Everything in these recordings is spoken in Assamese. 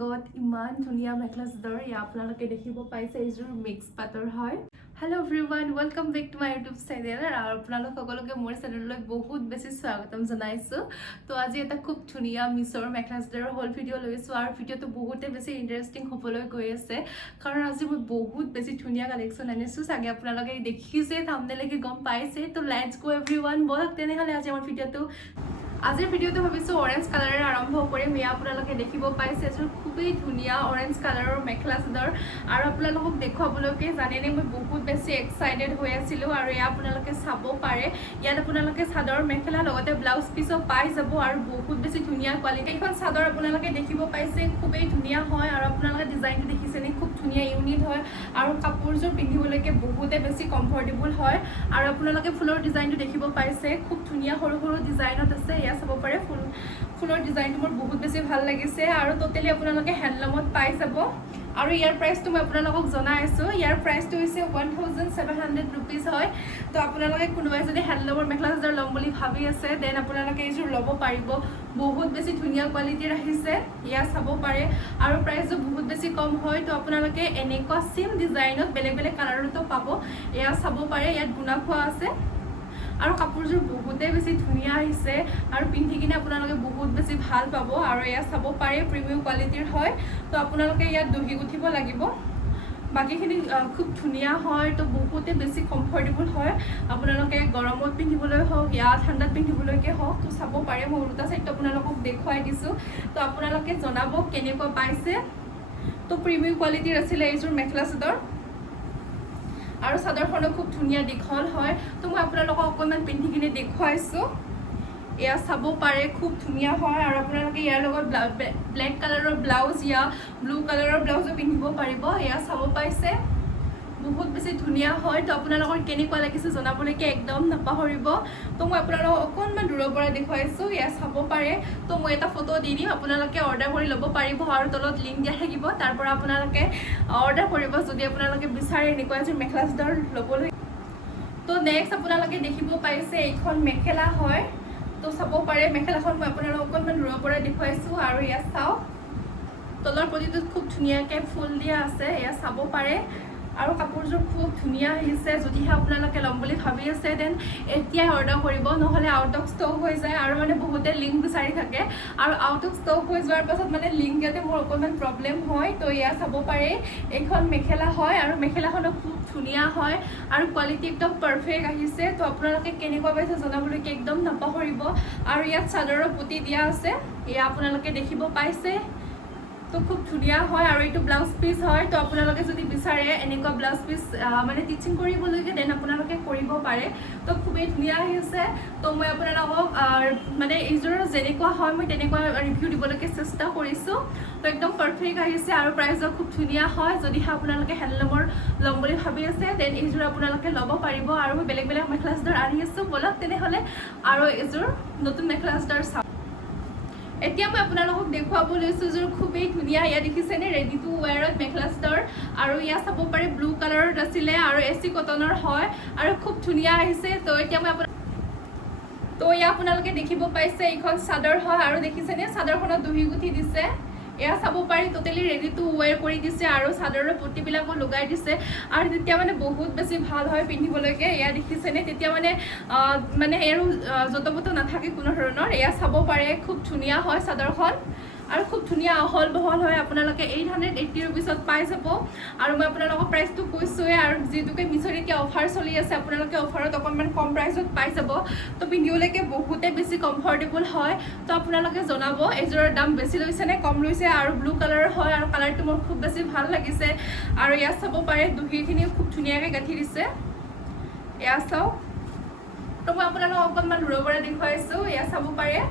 গড ইমান ধুনীয়া মেখেলা চাদৰ ইয়া আপোনালোকে দেখিব পাইছে এইযোৰ মিক্স পাটৰ হয় hello' everyone welcome back to my YouTube channel আৰু আপোনালোক সকলোকে মোৰ চেনেললৈ বহুত বেছি স্বাগতম জনাইছো তো আজি এটা খুব ধুনীয়া মিছৰ মেখেলা চাদৰৰ হোল ভিডিঅ' লৈছো আৰু ভিডিঅ'টো বহুতে বেছি ইন্টাৰেষ্টিং হ'বলৈ গৈ আছে কাৰণ আজি মই বহুত বেছি ধুনীয়া কালেকশ্যন আনিছো চাগে আপোনালোকে দেখিছে থাম্বনেইলকে গম পাইছে তো লেটস গো এভৰিৱান বলক তেনেহ'লে আজি আমাৰ ভিডিঅ'টো আজিৰ ভিডিঅ'টো ভাবিছো অৰেঞ্জ কালাৰৰ আৰম্ভ কৰিম ইয়া আপোনালোকে দেখিব পাইছে এযোৰ খুবেই ধুনীয়া অৰেঞ্জ কালাৰৰ মেখেলা চাদৰ আৰু আপোনালোকক দেখুৱাবলৈকে জানেনে মই বহুত বেছি এক্সাইটেড হৈ আছিলো আৰু ইয়া আপোনালোকে চাব পাৰে ইয়াত আপোনালোকে চাদৰ মেখেলা লগতে ব্লাউজ পিসও পাই যাব আৰু বহুত বেছি ধুনীয়া কোৱালিটি এখন চাদৰ আপোনালোকে দেখিব পাইছে খুবেই ধুনীয়া হয় আৰু আপোনালোকে ডিজাইনটো দেখিছেনে খুব ধুনীয়া ইউনিক হয় আৰু কাপোৰযোৰ পিন্ধিবলৈকে বহুতে বেছি কমফৰ্টেবল হয় আৰু আপোনালোকে ফুলৰ ডিজাইনটো দেখিব পাইছে খুব ধুনীয়া সৰু সৰু ডিজাইনত আছে চাব পাৰে ফুলৰ ডিজাইনটো মোৰ বহুত বেছি ভাল লাগিছে আৰু টোটালি আপোনালোকে হ্যান্ডলুমত পাই যাব আৰু ইয়াৰ প্ৰাইসটো মই আপোনালোকক জনাই আছো ইয়াৰ প্ৰাইসটো হৈছে 1700 रुपीस হয় তো আপোনালোকে কোনোবাই যদি হ্যান্ডলুমৰ মেখেলা চাদৰ লম বুলি ভাবি আছে দেন আপোনালোকে এইযোৰ ল'ব পাৰিব বহুত বেছি ধুনীয়া কোৱালিটি ৰাখিছে ইয়া চাব পাৰে আৰু প্ৰাইসটো বহুত বেছি কম হয় তো আপোনালোকে এনেকুৱা সেম ডিজাইনত বেলেগ বেলেগ কালাৰতো পাব ইয়া চাব পাৰে ইয়াত গুণা খোৱা আছে আৰু কাপোৰযোৰ বহুতে বেছি ধুনীয়া আহিছে আৰু পিন্ধি কিনে আপোনালোকে বহুত বেছি ভাল পাব আৰু এয়া চাব পাৰে প্ৰিমিয়াম কোৱালিটিৰ হয় তো আপোনালোকে ইয়াত দহি গুঠিব লাগিব বাকিখিনি খুব ধুনীয়া হয় তো বহুতে বেছি কমফৰ্টেবল হয় আপোনালোকে গৰমত পিন্ধিবলৈ হওক ইয়া ঠাণ্ডাত পিন্ধিবলৈকে হওক তো চাব পাৰে মই উল্টা সাইডটো আপোনালোকক দেখুৱাই দিছো তো আপোনালোকে জনাব কেনেকুৱা পাইছে তো প্ৰিমিয়াম কোৱালিটিৰ আছিল এইযোৰ মেখেলা চাদৰ আৰু চাদৰখনো খুব ধুনীয়া দীঘল হয় তো মই আপোনালোকক অকণমান পিন্ধি কিনে দেখুৱাইছো এয়া চাব পাৰে খুব ধুনীয়া হয় আৰু আপোনালোকে ইয়াৰ লগত ব্লেক কালাৰৰ ব্লাউজ ইয়া ব্লু কালাৰৰ ব্লাউজো পিন্ধিব পাৰিব এয়া চাব পাইছে বহুত বেছি ধুনীয়া হয় তো আপোনালোকৰ কেনেকুৱা লাগিছে জনাবলৈকে একদম নাপাহৰিব তো মই আপোনালোকক অকণমান দূৰৰ পৰা দেখুৱাইছো এয়া চাব পাৰে তো মই এটা ফটো দি দিম আপোনালোকে অৰ্ডাৰ কৰি ল'ব পাৰিব আৰু তলত লিংক দিয়া থাকিব তাৰ পৰা আপোনালোকে অৰ্ডাৰ কৰিব যদি আপোনালোকে বিচাৰে এনেকুৱা এযোৰ মেখেলা চাদৰ ল'বলৈ তো নেক্সট আপোনালোকে দেখিব পাইছে এইখন মেখেলা হয় তো চাব পাৰে মেখেলাখন মই আপোনালোকক অকণমান দূৰৰ পৰা দেখুৱাইছো আৰু ইয়া চাওক তলৰ প্ৰতিটোত খুব ধুনীয়াকৈ ফুল দিয়া আছে এয়া চাব পাৰে আৰু কাপোৰযোৰ খুব ধুনীয়া আহিছে যদিহে আপোনালোকে ল'ম বুলি ভাবি আছে দেন এতিয়াই অৰ্ডাৰ কৰিব নহ'লে আউট অফ ষ্টক হৈ যায় আৰু মানে বহুতে লিংক বিচাৰি থাকে আৰু আউট অফ ষ্টক হৈ যোৱাৰ পাছত মানে লিংক দিয়াতে মোৰ অকণমান প্ৰব্লেম হয় তো এয়া চাব পাৰে এইখন মেখেলা হয় আৰু মেখেলাখনো খুব ধুনীয়া হয় আৰু কোৱালিটি একদম পাৰফেক্ট আহিছে তো আপোনালোকে কেনেকুৱা পাইছে জনাবলৈকে একদম নাপাহৰিব আৰু ইয়াত চাদৰৰ পুতি দিয়া আছে এয়া আপোনালোকে দেখিব পাইছে তো খুব ধুনীয়া হয় আৰু এইটো ব্লাউজ পিস হয় তো আপোনালোকে যদি বিচাৰে এনেকুৱা ব্লাউজ পিস মানে টিচিং কৰিবলৈকে দেন আপোনালোকে কৰিব পাৰে তো খুবেই ধুনীয়া আহিছে তো মই আপোনালোকক মানে এইযোৰ যেনেকুৱা হয় মই তেনেকুৱা ৰিভিউ দিবলৈকে চেষ্টা কৰিছোঁ তো একদম পাৰফেক্ট আহিছে আৰু প্ৰাইচও খুব ধুনীয়া হয় যদিহে আপোনালোকে হ্যান্ডলুমৰ ল'ম বুলি ভাবি আছে দেন এইযোৰ আপোনালোকে ল'ব পাৰিব আৰু মই বেলেগ বেলেগ মেখেলা চাদৰ আনি আছোঁ বলক তেনেহ'লে আৰু এইযোৰ নতুন মেখেলা চাদৰ চাওঁ এতিয়া মই আপোনালোকক দেখুৱাব লৈছোঁ যোৰ খুবেই ধুনীয়া ইয়া দেখিছেনে ৰেডি টু ৱেৰত মেখেলা চাদৰ আৰু ইয়া চাব পাৰে ব্লু কালাৰত আছিলে আৰু এচি কটনৰ হয় আৰু খুব ধুনীয়া আহিছে তো এতিয়া মই তো ইয়া আপোনালোকে দেখিব পাইছে এইখন চাদৰ হয় আৰু দেখিছেনে চাদৰখনত দহি গুঠি দিছে এয়া চাব পাৰি টোটালি ৰেডি টু ৱেৰ কৰি দিছে আৰু চাদৰৰ পুতিবিলাকো লগাই দিছে আৰু তেতিয়া মানে বহুত বেছি ভাল হয় পিন্ধিবলৈকে এয়া দেখিছেনে তেতিয়া মানে আৰু যতপত নাথাকে কোনো ধৰণৰ এয়া চাব পাৰে খুব ধুনীয়া হয় চাদৰখন আৰু খুব ধুনীয়া আহল বহল হয় আপোনালোকে 880 रुपीसত পাই যাব আৰু মই আপোনালোকক প্ৰাইচটো কৈছোৱে আৰু যেতুকে মিছৰ এতিয়া অফাৰ চলি আছে আপোনালোকে অফাৰত অকণমান কম প্ৰাইচত পাই যাব তো পিন্ধিবলৈকে বহুতে বেছি কমফৰ্টেবল হয় তো আপোনালোকে জনাব এইযোৰৰ দাম বেছি লৈছে নে কম লৈছে আৰু ব্লু কালাৰৰ হয় আৰু কালাৰটো মোৰ খুব বেছি ভাল লাগিছে আৰু ইয়াত চাব পাৰে দহিখিনিও খুব ধুনীয়াকৈ গাঁঠি দিছে এয়া চাওক তো মই আপোনালোকক অকণমান দূৰৰ পৰা দেখুৱাইছোঁ এয়া চাব পাৰে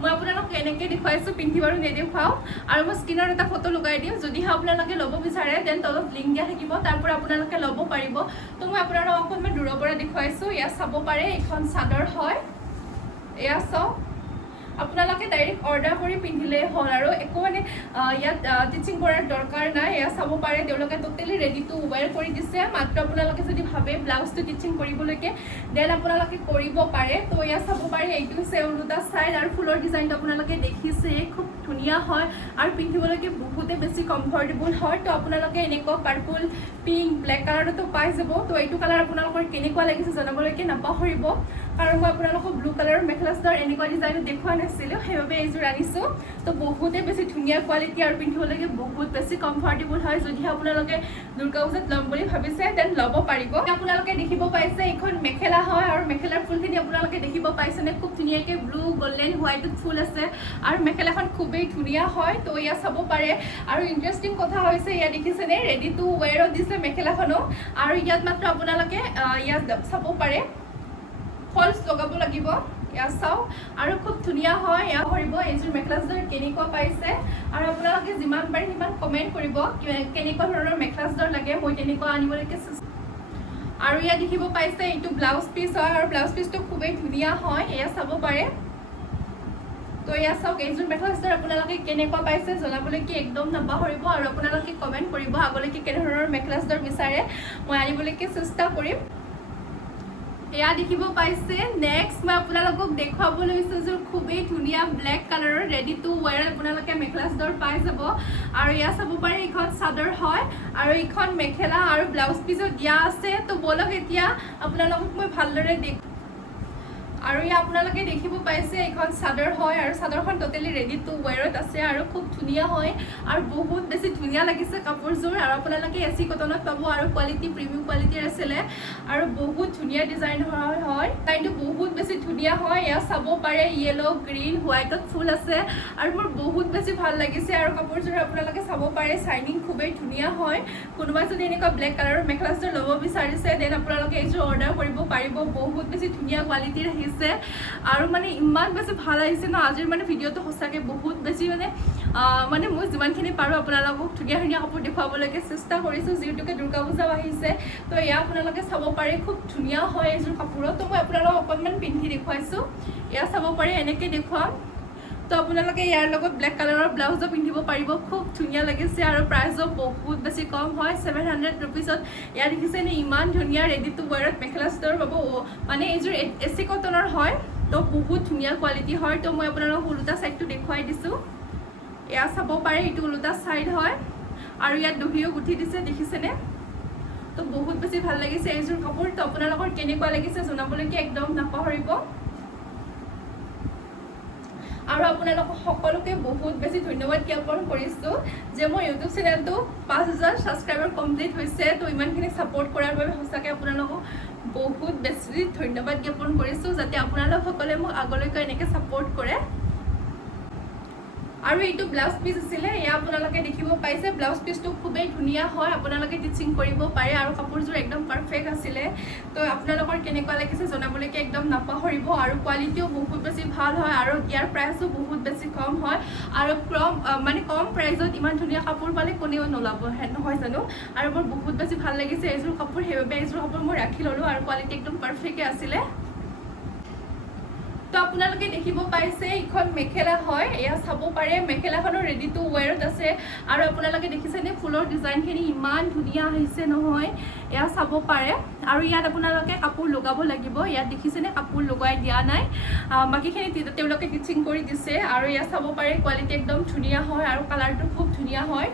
মই আপোনালোকক এনেকৈ দেখুৱাইছোঁ পিন্ধি বাৰু নেদেখুৱাওঁ আৰু মই স্ক্ৰীনত এটা ফটো লগাই দিম যদিহে আপোনালোকে ল'ব বিচাৰে দেন তলত লিংক দিয়া থাকিব তাৰ পৰা আপোনালোকে ল'ব পাৰিব তো মই আপোনালোকক অকণমান দূৰৰ পৰা দেখুৱাইছোঁ এয়া চাব পাৰে এইখন চাদৰ হয় এয়া চাওক আপোনালোকে ডাইৰেক্ট অৰ্ডাৰ কৰি পিন্ধিলেই হ'ল আৰু একো মানে ইয়াত টিচিং কৰাৰ দৰকাৰ নাই এয়া চাব পাৰে তেওঁলোকে টোটেলি ৰেডি টু ৱেৰ কৰি দিছে মাত্ৰ আপোনালোকে যদি ভাবে ব্লাউজটো টিচিং কৰিবলৈকে দেন আপোনালোকে কৰিব পাৰে তো এয়া চাব পাৰে এইটো হৈছে উলুটা চাইড আৰু ফুলৰ ডিজাইনটো আপোনালোকে দেখিছে খুব ধুনীয়া হয় আৰু পিন্ধিবলৈকে বহুতে বেছি কমফৰ্টেবল হয় তো আপোনালোকে এনেকুৱা পাৰ্পল পিংক ব্লেক কালাৰতো পাই যাব তো এইটো কালাৰ আপোনালোকৰ কেনেকুৱা লাগিছে জনাবলৈকে নাপাহৰিব কাৰণ মই আপোনালোকক ব্লু কালাৰৰ মেখেলা চাদৰ এনেকুৱা ডিজাইনত দেখুওৱা নাছিলোঁ সেইবাবে এইযোৰ আনিছোঁ তো বহুতে বেছি ধুনীয়া কোৱালিটি আৰু পিন্ধিবলৈকে বহুত বেছি কমফৰ্টেবল হয় যদিহে আপোনালোকে দুৰ্গা পূজাত ল'ম বুলি ভাবিছে দেন ল'ব পাৰিব আপোনালোকে দেখিব পাইছে এইখন মেখেলা হয় আৰু মেখেলাৰ ফুলখিনি আপোনালোকে দেখিব পাইছেনে খুব ধুনীয়াকৈ ব্লু গল্ডেন হোৱাইটত ফুল আছে আৰু মেখেলাখন খুবেই ধুনীয়া হয় তো এয়া চাব পাৰে আৰু ইণ্টাৰেষ্টিং কথা হৈছে ইয়াত দেখিছেনে ৰেডি টু ৱেৰত দিছে মেখেলাখনো আৰু ইয়াত মাত্ৰ আপোনালোকে ইয়াত চাব পাৰে ফলছ লগাব লাগিব এয়া চাওক আৰু খুব ধুনীয়া হয় এয়া কৰিব এইযোৰ মেখেলা চাদৰ কেনেকুৱা পাইছে আৰু আপোনালোকে যিমান পাৰে সিমান কমেণ্ট কৰিব কেনেকুৱা ধৰণৰ মেখেলা চাদৰ লাগে মই তেনেকুৱা আনিবলৈকে আৰু ইয়াত দেখিব পাইছে এইটো ব্লাউজ পিচ হয় আৰু ব্লাউজ পিচটো খুবেই ধুনীয়া হয় এয়া চাব পাৰে তো এয়া চাওক এইযোৰ মেখেলা চাদৰ আপোনালোকে কেনেকুৱা পাইছে জনাবলৈকে একদম নাপাহৰিব আৰু আপোনালোকে কমেণ্ট কৰিব আগলৈকে কেনেধৰণৰ মেখেলা চাদৰ বিচাৰে মই আনিবলৈকে চেষ্টা কৰিম এয়া দেখিব পাইছে নেক্সট মই আপোনালোকক দেখুৱাবলৈ বিচাৰিছোঁ খুবেই ধুনীয়া ব্লেক কালাৰৰ ৰেডি টু ৱেৰ আপোনালোকে মেখেলা চাদৰ পাই যাব আৰু এয়া চাব পাৰে এইখন চাদৰ হয় আৰু এইখন মেখেলা আৰু ব্লাউজ পিচত দিয়া আছে তো বলক এতিয়া আপোনালোকক মই ভালদৰে আৰু ইয়া আপোনালোকে দেখিব পাইছে এইখন চাদৰ হয় আৰু চাদৰখন টোটেলি ৰেডি টু ৱেৰত আছে আৰু খুব ধুনীয়া হয় আৰু বহুত বেছি ধুনীয়া লাগিছে কাপোৰযোৰ আৰু আপোনালোকে এচি কটনত পাব আৰু কোৱালিটি প্ৰিমিয়াম কোৱালিটিৰ আছিলে আৰু বহুত ধুনীয়া ডিজাইন হয় ডিজাইনটো বহুত বেছি ধুনীয়া হয় এয়া চাব পাৰে য়েলো গ্ৰীণ হোৱাইটত ফুল আছে আৰু মোৰ বহুত বেছি ভাল লাগিছে আৰু কাপোৰযোৰ আপোনালোকে চাব পাৰে চাইনিং খুবেই ধুনীয়া হয় কোনোবাই যদি এনেকুৱা ব্লেক কালাৰৰ মেখেলা চাদৰ ল'ব বিচাৰিছে দেন আপোনালোকে এইযোৰ অৰ্ডাৰ কৰিব পাৰিব বহুত বেছি ধুনীয়া কোৱালিটিৰ আহিছে আৰু মানে ইমান বেছি ভাল আহিছে ন আজিৰ মানে ভিডিঅ'টো সঁচাকৈ বহুত বেছি মানে মই যিমানখিনি পাৰোঁ আপোনালোকক ধুনীয়া ধুনীয়া কাপোৰ দেখুৱাবলৈকে চেষ্টা কৰিছোঁ যিহেতুকে দুৰ্গা পূজাও আহিছে তো এয়া আপোনালোকে চাব পাৰে খুব ধুনীয়া হয় এইযোৰ কাপোৰত তো মই আপোনালোকক অকণমান পিন্ধি দেখুৱাইছোঁ এয়া চাব পাৰে এনেকৈ দেখুৱাম তো আপোনালোকে ইয়াৰ লগত ব্লেক কালাৰৰ ব্লাউজো পিন্ধিব পাৰিব খুব ধুনীয়া লাগিছে আৰু প্ৰাইচো বহুত বেছি কম হয় 700 ৰুপিজত ইয়াৰ দেখিছেনে ইমান ধুনীয়া ৰেডি টু ৱেৰত মেখেলা চাদৰ পাব মানে এইযোৰ এচি কটনৰ হয় তো বহুত ধুনীয়া কোৱালিটি হয় তো মই আপোনালোকক ওলোটা ছাইডটো দেখুৱাই দিছোঁ এয়া চাব পাৰে এইটো ওলোটা ছাইড হয় আৰু ইয়াত দহিও গুঠি দিছে দেখিছেনে তো বহুত বেছি ভাল লাগিছে এইযোৰ কাপোৰ তো আপোনালোকৰ কেনেকুৱা লাগিছে জনাবলৈকে একদম নাপাহৰিব আৰু আপোনালোকক সকলোকে বহুত বেছি ধন্যবাদ জ্ঞাপন কৰিছোঁ যে মোৰ ইউটিউব চেনেলটো 5000 ছাবস্ক্ৰাইবাৰ কমপ্লিট হৈছে তো ইমানখিনি ছাপোৰ্ট কৰাৰ বাবে সঁচাকৈ আপোনালোকক বহুত বেছি ধন্যবাদ জ্ঞাপন কৰিছোঁ যাতে আপোনালোকসকলে মোক আগলৈকে এনেকৈ ছাপোৰ্ট কৰে আৰু এইটো ব্লাউজ পিচ আছিলে এয়া আপোনালোকে দেখিব পাইছে ব্লাউজ পিচটো খুবেই ধুনীয়া হয় আপোনালোকে টিচিং কৰিব পাৰে আৰু কাপোৰযোৰ একদম পাৰফেক্ট আছিলে তো আপোনালোকৰ কেনেকুৱা লাগিছে জনাবলৈকে একদম নাপাহৰিব আৰু কোৱালিটিও বহুত বেছি ভাল হয় আৰু ইয়াৰ প্ৰাইচো বহুত বেছি কম হয় আৰু কম প্ৰাইচত ইমান ধুনীয়া কাপোৰ পালে কোনেও নলাব নহয় জানো আৰু মোৰ বহুত বেছি ভাল লাগিছে এইযোৰ কাপোৰ সেইবাবে এইযোৰ কাপোৰ মই ৰাখি ল'লোঁ আৰু কোৱালিটি একদম পাৰফেক্টে আছিলে তো আপোনালোকে দেখিব পাইছে এইখন মেখেলা হয় এয়া চাব পাৰে মেখেলাখনৰ ৰেডি টু ৱেৰত আছে আৰু আপোনালোকে দেখিছেনে ফুলৰ ডিজাইনখিনি ইমান ধুনীয়া আহিছে নহয় এয়া চাব পাৰে আৰু ইয়াত আপোনালোকে কাপোৰ লগাব লাগিব ইয়াত দেখিছেনে কাপোৰ লগাই দিয়া নাই বাকীখিনি তেওঁলোকে টিচিং কৰি দিছে আৰু এয়া চাব পাৰে কোৱালিটি একদম ধুনীয়া হয় আৰু কালাৰটো খুব ধুনীয়া হয়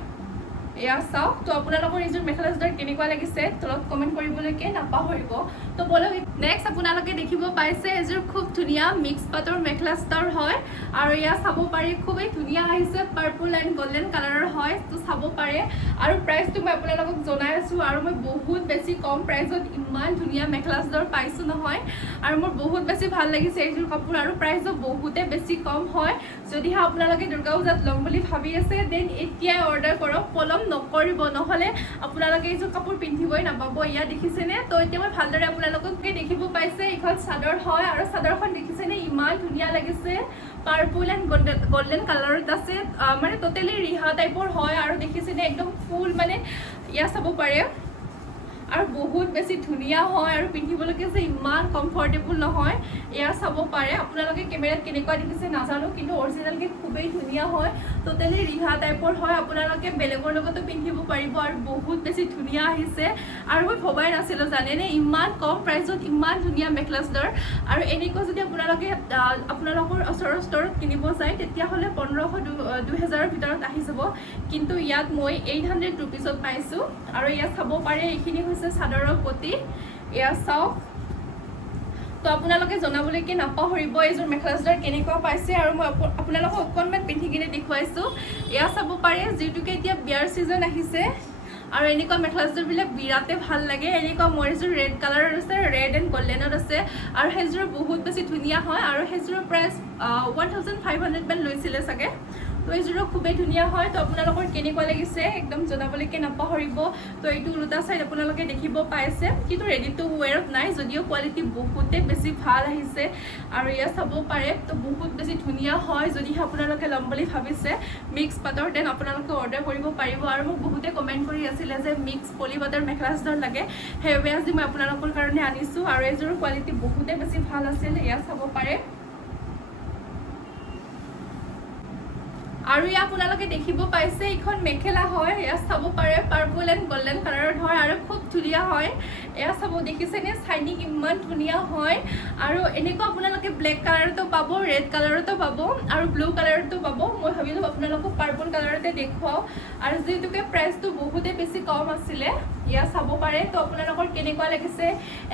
এয়া চাওক তো আপোনালোকৰ এইযোৰ মেখেলা চাদৰ কেনেকুৱা লাগিছে তলত কমেণ্ট কৰিবলৈকে নাপাহৰিব তো বলক নেক্সট আপোনালোকে দেখিব পাইছে এইযোৰ খুব ধুনীয়া মিক্স পাটৰ মেখেলা চাদৰ হয় আৰু এয়া চাব পাৰি খুবেই ধুনীয়া আহিছে পাৰ্পল এণ্ড গল্ডেন কালাৰৰ হয় তো চাব পাৰে আৰু প্ৰাইচটো মই আপোনালোকক জনাই আছোঁ আৰু মই বহুত বেছি কম প্ৰাইচত ইমান ধুনীয়া মেখেলা চাদৰ পাইছোঁ নহয় আৰু মোৰ বহুত বেছি ভাল লাগিছে এইযোৰ কাপোৰ আৰু প্ৰাইচো বহুতে বেছি কম হয় যদিহে আপোনালোকে দুৰ্গা পূজাত ল'ম বুলি ভাবি আছে দেন এতিয়াই অৰ্ডাৰ কৰক পলম নকৰিব নহ'লে আপোনালোকে এইযোৰ কাপোৰ পিন্ধিবই নাপাব ইয়াত দেখিছেনে তো এতিয়া মই ভালদৰে আপোনালোককে দেখিব পাইছে এইখন চাদৰ হয় আৰু চাদৰখন দেখিছেনে ইমান ধুনীয়া লাগিছে পাৰ্পল এণ্ড গল্ডেন কালাৰত আছে মানে টোটেলি ৰিহা টাইপৰ হয় আৰু দেখিছেনে একদম ফুল মানে ইয়াত চাব পাৰে আৰু বহুত বেছি ধুনীয়া হয় আৰু পিন্ধিবলৈকে যে ইমান কমফৰ্টেবল নহয় এয়া চাব পাৰে আপোনালোকে কেমেৰাত কেনেকুৱা দেখিছে নাজানো কিন্তু অৰিজিনেলকৈ খুবেই ধুনীয়া হয় টোটেলি ৰিহা টাইপৰ হয় আপোনালোকে বেলেগৰ লগতো পিন্ধিব পাৰিব আৰু বহুত বেছি ধুনীয়া আহিছে আৰু মই ভবাই নাছিলোঁ জানেনে ইমান কম প্ৰাইচত ইমান ধুনীয়া মেখেলা চাদৰ আৰু এনেকুৱা যদি আপোনালোকে আপোনালোকৰ ওচৰৰ ষ্টৰত কিনিব যায় তেতিয়াহ'লে 1500-2000ৰ ভিতৰত আহি যাব কিন্তু ইয়াত মই 800 ৰুপিছত পাইছোঁ আৰু ইয়াত চাব পাৰে এইখিনি হৈছে চাদৰৰ পতি এয়া চাওক তো আপোনালোকে জনাবলৈকে নাপাহৰিব এইযোৰ মেখেলা চাদৰ কেনেকুৱা পাইছে আৰু মই আপোনালোকক অকণমান পিন্ধি কিনে দেখুৱাইছোঁ এয়া চাব পাৰে যিহেতুকে এতিয়া বিয়াৰ ছিজন আহিছে আৰু এনেকুৱা মেখেলা চাদৰবিলাক বিৰাটে ভাল লাগে এনেকুৱা মোৰ এযোৰ ৰেড কালাৰৰ আছে ৰেড এণ্ড গল্ডেনত আছে আৰু সেইযোৰ বহুত বেছি ধুনীয়া হয় আৰু সেইযোৰৰ প্ৰাইচ 1500 মান লৈছিলে চাগে তো এইযোৰো খুবেই ধুনীয়া হয় তো আপোনালোকৰ কেনেকুৱা লাগিছে একদম জনাবলৈকে নাপাহৰিব তো এইটো ওলোটা চাইড আপোনালোকে দেখিব পাইছে কিন্তু ৰেডি টু ৱেৰত নাই যদিও কোৱালিটি বহুতে বেছি ভাল আহিছে আৰু ইয়াত চাব পাৰে তো বহুত বেছি ধুনীয়া হয় যদিহে আপোনালোকে ল'ম বুলি ভাবিছে মিক্স পাটৰ দেন আপোনালোকে অৰ্ডাৰ কৰিব পাৰিব আৰু মোক বহুতে কমেণ্ট কৰি আছিলে যে মিক্স পলি পাটৰ মেখেলা চাদৰ লাগে সেইবাবে আজি মই আপোনালোকৰ কাৰণে আনিছোঁ আৰু এইযোৰ কোৱালিটি বহুতে বেছি ভাল আছিল ইয়াত চাব পাৰে আৰু ইয়াত আপোনালোকে দেখিব পাইছে এইখন মেখেলা হয় ইয়াত চাব পাৰে পাৰ্পল এণ্ড গল্ডেন কালাৰত হয় আৰু খুব ধুনীয়া হয় এয়া চাব দেখিছেনে চাইনিং ইমান ধুনীয়া হয় আৰু এনেকুৱা আপোনালোকে ব্লেক কালাৰতো পাব ৰেড কালাৰতো পাব আৰু ব্লু কালাৰতো পাব মই ভাবিলোঁ আপোনালোকক পাৰ্পল কালাৰতে দেখুৱাওঁ আৰু যিহেতুকে প্ৰাইচটো বহুতে বেছি কম আছিলে ইয়াত চাব পাৰে তো আপোনালোকৰ কেনেকুৱা লাগিছে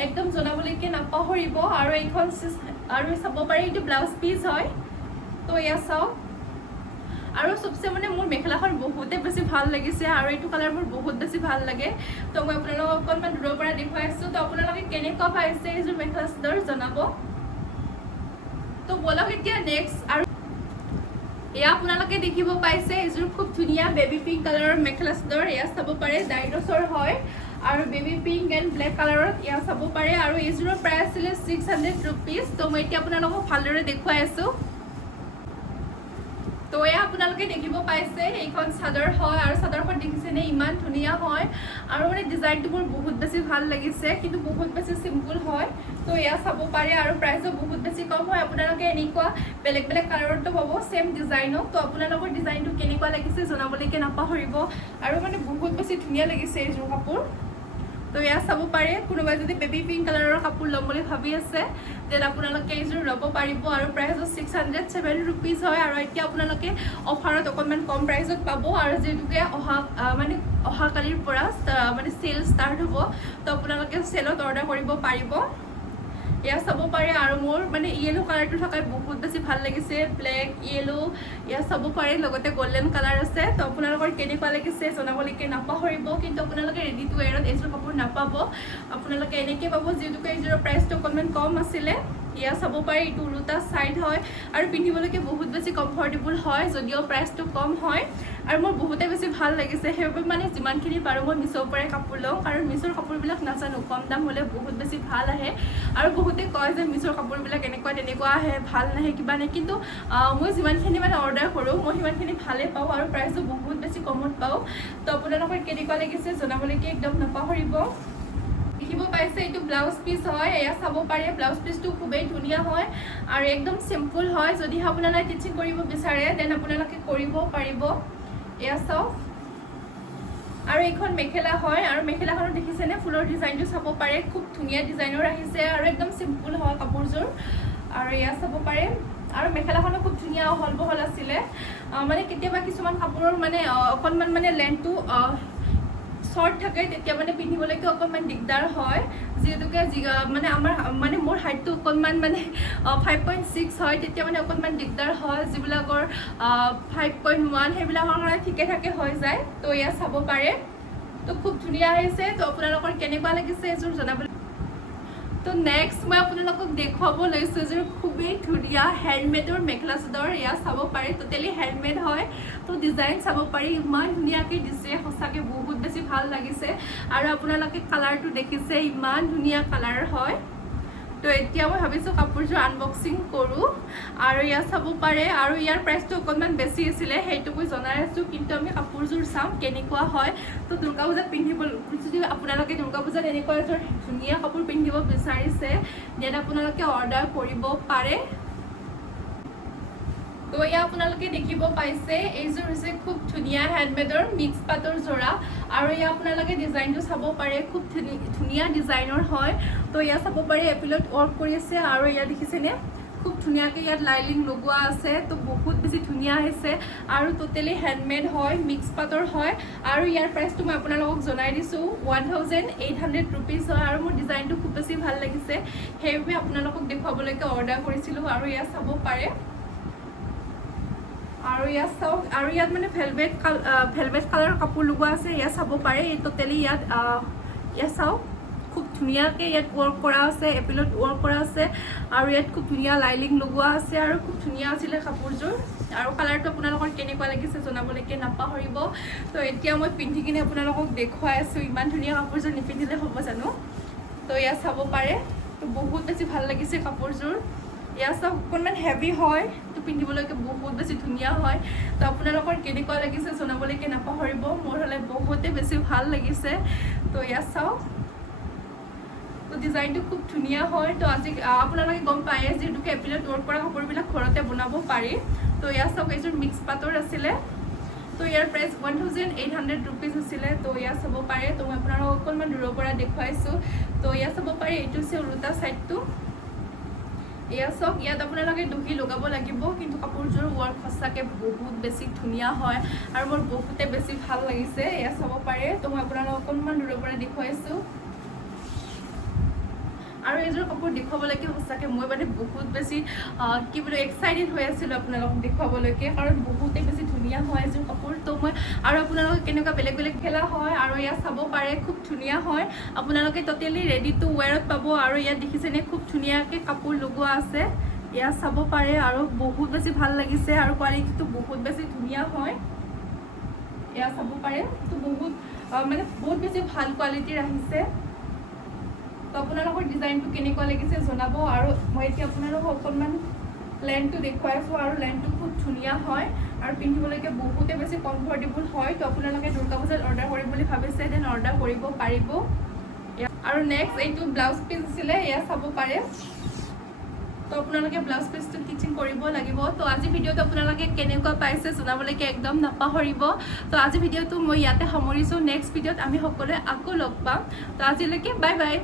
একদম জনাবলৈকে নাপাহৰিব আৰু এইখন আৰু চাব পাৰে এইটো ব্লাউজ পিচ হয় তো এয়া চাওক আৰু সবচে মানে মোৰ মেখেলাখন বহুতে বেছি ভাল লাগিছে আৰু এইটো কালাৰ মোৰ বহুত বেছি ভাল লাগে তো মই আপোনালোকক অকণমান দূৰৰ পৰা দেখুৱাই আছোঁ তো আপোনালোকে কেনেকুৱা পাইছে এইযোৰ মেখেলা চাদৰ জনাব তো বলক এতিয়া নেক্সট আৰু এয়া আপোনালোকে দেখিব পাইছে এইযোৰ খুব ধুনীয়া বেবী পিংক কালাৰৰ মেখেলা চাদৰ এয়া চাব পাৰে ডাইনছৰ হয় আৰু বেবী পিংক এণ্ড ব্লেক কালাৰত এয়া চাব পাৰে আৰু এইযোৰৰ প্ৰাইচ আছিলে 600 ৰুপিজ তো মই এতিয়া আপোনালোকক ভালদৰে দেখুৱাই আছোঁ তো এয়া আপোনালোকে দেখিব পাইছে এইখন চাদৰ হয় আৰু চাদৰখন দেখিছেনে ইমান ধুনীয়া হয় আৰু মানে ডিজাইনটো মোৰ বহুত বেছি ভাল লাগিছে কিন্তু বহুত বেছি চিম্পল হয় তো এয়া চাব পাৰে আৰু প্ৰাইচো বহুত বেছি কম হয় আপোনালোকে এনেকুৱা বেলেগ বেলেগ কালাৰতো পাব সেম ডিজাইনত তো আপোনালোকৰ ডিজাইনটো কেনেকুৱা লাগিছে জনাবলৈকে নাপাহৰিব আৰু মানে বহুত বেছি ধুনীয়া লাগিছে এইযোৰ কাপোৰ তো এয়া চাব পাৰে কোনোবাই যদি বেবী পিংক কালাৰৰ কাপোৰ ল'ম বুলি ভাবি আছে দেন আপোনালোকে এইযোৰ ল'ব পাৰিব আৰু প্ৰাইচটো 607 ৰুপিজ হয় আৰু এতিয়া আপোনালোকে অফাৰত অকণমান কম প্ৰাইচত পাব আৰু যিহেতুকে অহাকালিৰ পৰা মানে চেল ষ্টাৰ্ট হ'ব তো আপোনালোকে চেলত অৰ্ডাৰ কৰিব পাৰিব এয়া চাব পাৰে আৰু মোৰ মানে ইয়েলো কালাৰটো থকাই বহুত বেছি ভাল লাগিছে ব্লেক ইয়েলো এয়া চাব পাৰে লগতে গোল্ডেন কালাৰ আছে তো আপোনালোকৰ কেনেকুৱা লাগিছে জনাবলৈকে নাপাহৰিব কিন্তু আপোনালোকে ৰেডি টু ৱেৰত এইযোৰ কাপোৰ নাপাব আপোনালোকে এনেকৈ পাব যিহেতুকে এইযোৰৰ প্ৰাইচটো অকণমান কম আছিলে এয়া চাব পাৰে এইটো ওলোটা চাইড হয় আৰু পিন্ধিবলৈকে বহুত বেছি কমফৰ্টেবল হয় যদিও প্ৰাইচটো কম হয় আৰু মোৰ বহুতে বেছি ভাল লাগিছে সেইবাবে মানে যিমানখিনি পাৰোঁ মই মিছোৰ পৰাই কাপোৰ লওঁ কাৰণ মিছোৰ কাপোৰবিলাক নাজানো কম দাম হ'লে বহুত বেছি ভাল আহে আৰু বহুতে কয় যে মিছোৰ কাপোৰবিলাক এনেকুৱা তেনেকুৱা আহে ভাল নাহে কিবা নাই কিন্তু মই যিমানখিনি মানে অৰ্ডাৰ কৰোঁ মই সিমানখিনি ভালেই পাওঁ আৰু প্ৰাইচটো বহুত বেছি কমত পাওঁ তো আপোনালোকৰ কেনেকুৱা লাগিছে জনাবলৈকে একদম নাপাহৰিব দেখিব পাইছে এইটো ব্লাউজ পিচ হয় এয়া চাব পাৰে ব্লাউজ পিচটো খুবেই ধুনীয়া হয় আৰু একদম চিম্পল হয় যদি আপোনালোকে টিচিং কৰিব বিচাৰে দেন আপোনালোকে কৰিব পাৰিব এয়া চাওক আৰু এইখন মেখেলা হয় আৰু মেখেলাখনত দেখিছেনে ফুলৰ ডিজাইনটো চাব পাৰে খুব ধুনীয়া ডিজাইনৰ আহিছে আৰু একদম চিম্পল হয় কাপোৰযোৰ আৰু এয়া চাব পাৰে আৰু মেখেলাখনো খুব ধুনীয়া অহল বহল আছিলে মানে কেতিয়াবা কিছুমান কাপোৰৰ মানে অকণমান মানে লেন্থটো শৰ্ট থাকে তেতিয়া মানে পিন্ধিবলৈকে অকণমান দিগদাৰ হয় যিহেতুকে মানে আমাৰ মানে মোৰ হাইটটো অকণমান মানে 5.6 হয় তেতিয়া মানে অকণমান দিগদাৰ হয় যিবিলাকৰ 5.1 সেইবিলাকৰ কাৰণে ঠিকে থাকে হৈ যায় তো এয়া চাব পাৰে তো খুব ধুনীয়া আহিছে তো আপোনালোকৰ কেনেকুৱা লাগিছে এইযোৰ জনাবলৈ তো নেক্সট মই আপোনালোকক দেখুৱাব লৈছোঁ এযোৰ খুবেই ধুনীয়া হেণ্ডমেডৰ মেখেলা চাদৰ এয়া চাব পাৰে টোটেলি হেণ্ডমেড হয় তো ডিজাইন চাব পাৰি ইমান ধুনীয়াকৈ দিছে সঁচাকৈ বহুত বেছি ভাল লাগিছে আৰু আপোনালোকে কালাৰটো দেখিছে ইমান ধুনীয়া কালাৰ হয় তো এতিয়া মই ভাবিছোঁ কাপোৰযোৰ আনবক্সিং কৰোঁ আৰু ইয়াত চাব পাৰে আৰু ইয়াৰ প্ৰাইচটো অকণমান বেছি আছিলে সেইটো মই জনাই আছোঁ কিন্তু আমি কাপোৰযোৰ চাম কেনেকুৱা হয় তো দুৰ্গা পূজাত পিন্ধিব যদি আপোনালোকে দুৰ্গা পূজাত এনেকুৱা এযোৰ ধুনীয়া কাপোৰ পিন্ধিব বিচাৰিছে দেন আপোনালোকে অৰ্ডাৰ কৰিব পাৰে তো এয়া আপোনালোকে দেখিব পাইছে এইযোৰ হৈছে খুব ধুনীয়া হেণ্ডমেডৰ মিক্স পাটৰ জোৰা আৰু এয়া আপোনালোকে ডিজাইনটো চাব পাৰে খুব ধুনীয়া ডিজাইনৰ হয় তো এয়া চাব পাৰে এপিলত ৱৰ্ক কৰি আছে আৰু এয়া দেখিছেনে খুব ধুনীয়াকৈ ইয়াত লাইলিং লগোৱা আছে তো বহুত বেছি ধুনীয়া হৈছে আৰু টোটেলি হেণ্ডমেড হয় মিক্স পাটৰ হয় আৰু ইয়াৰ প্ৰাইচটো মই আপোনালোকক জনাই দিছোঁ 1800 ৰুপিজ হয় আৰু মোৰ ডিজাইনটো খুব বেছি ভাল লাগিছে সেইবাবে আপোনালোকক দেখুৱাবলৈকে অৰ্ডাৰ কৰিছিলোঁ আৰু এয়া চাব পাৰে আৰু ইয়াত চাওক আৰু ইয়াত মানে ভেলভেট কালাৰৰ কাপোৰ লগোৱা আছে ইয়াত চাব পাৰে এই টোটেলি ইয়াত চাওক খুব ধুনীয়াকৈ ইয়াত ৱৰ্ক কৰা আছে এপিলত ৱৰ্ক কৰা আছে আৰু ইয়াত খুব ধুনীয়া লাইলিং লগোৱা আছে আৰু খুব ধুনীয়া আছিলে কাপোৰযোৰ আৰু কালাৰটো আপোনালোকৰ কেনেকুৱা লাগিছে জনাবলৈকে নাপাহৰিব তো এতিয়া মই পিন্ধি কিনে আপোনালোকক দেখুৱাই আছোঁ ইমান ধুনীয়া কাপোৰযোৰ নিপিন্ধিলে হ'ব জানো তো ইয়াত চাব পাৰে তো বহুত বেছি ভাল লাগিছে কাপোৰযোৰ ইয়াত চাওক অকণমান হেভি হয় তো পিন্ধিবলৈকে বহুত বেছি ধুনীয়া হয় তো আপোনালোকৰ কেনেকুৱা লাগিছে জনাবলৈকে নাপাহৰিব মোৰ হ'লে বহুতে বেছি ভাল লাগিছে তো ইয়াত চাওক তো ডিজাইনটো খুব ধুনীয়া হয় তো আজি আপোনালোকে গম পায়ে যিহেতুকে এপ্ৰিলত ৱৰ্ক কৰা কাপোৰবিলাক ঘৰতে বনাব পাৰি তো ইয়াত চাওক এইযোৰ মিক্স পাটৰ আছিলে তো ইয়াৰ প্ৰাইচ 1800 ৰুপিজ আছিলে তো ইয়াত চাব পাৰে তো মই আপোনালোকক অকণমান দূৰৰ পৰা দেখুৱাইছোঁ তো ইয়াত চাব পাৰে এইটো হৈছে উল্টা ছাইডটো এয়া চাওক ইয়াত আপোনালোকে দহি লগাব লাগিব কিন্তু কাপোৰযোৰ ৱৰ্ক সঁচাকৈ বহুত বেছি ধুনীয়া হয় আৰু মোৰ বহুতে বেছি ভাল লাগিছে এয়া চাব পাৰে তো মই আপোনালোকক অকণমান দূৰৰ পৰা দেখুৱাইছোঁ আৰু এইযোৰ কাপোৰ দেখুৱাবলৈকে সঁচাকৈ মই মানে বহুত বেছি কি বোলো এক্সাইটেড হৈ আছিলোঁ আপোনালোকক দেখুৱাবলৈকে কাৰণ বহুতেই বেছি ধুনীয়া হয় এইযোৰ কাপোৰ তো মই আৰু আপোনালোকে কেনেকুৱা বেলেগ বেলেগ খেলা হয় আৰু ইয়াত চাব পাৰে খুব ধুনীয়া হয় আপোনালোকে টোটেলি ৰেডি টু ৱেৰত পাব আৰু ইয়াত দেখিছেনে খুব ধুনীয়াকৈ কাপোৰ লগোৱা আছে ইয়াত চাব পাৰে আৰু বহুত বেছি ভাল লাগিছে আৰু কোৱালিটিটো বহুত বেছি ধুনীয়া হয় ইয়াত চাব পাৰে তো বহুত মানে বহুত বেছি ভাল কোৱালিটিৰ আহিছে তো আপোনালোকৰ ডিজাইনটো কেনেকুৱা লাগিছে জনাব আৰু মই এতিয়া আপোনালোকক অকণমান লেন্থটো দেখুৱাই আছোঁ আৰু লেন্থটো খুব ধুনীয়া হয় আৰু পিন্ধিবলৈকে বহুতে বেছি কমফৰ্টেবল হয় তো আপোনালোকে দুৰ্গা পূজাত অৰ্ডাৰ কৰিম বুলি ভাবিছে দেন অৰ্ডাৰ কৰিব পাৰিব আৰু নেক্সট এইটো ব্লাউজ পিচ আছিলে এয়া চাব পাৰে তো আপোনালোকে ব্লাউজ পিচটো টিচিং কৰিব লাগিব তো আজি ভিডিঅ'টো আপোনালোকে কেনেকুৱা পাইছে জনাবলৈকে একদম নাপাহৰিব তো আজি ভিডিঅ'টো মই ইয়াতে সামৰিছোঁ নেক্সট ভিডিঅ'ত আমি সকলোৱে আকৌ লগ পাম তো আজিলৈকে বাই বাই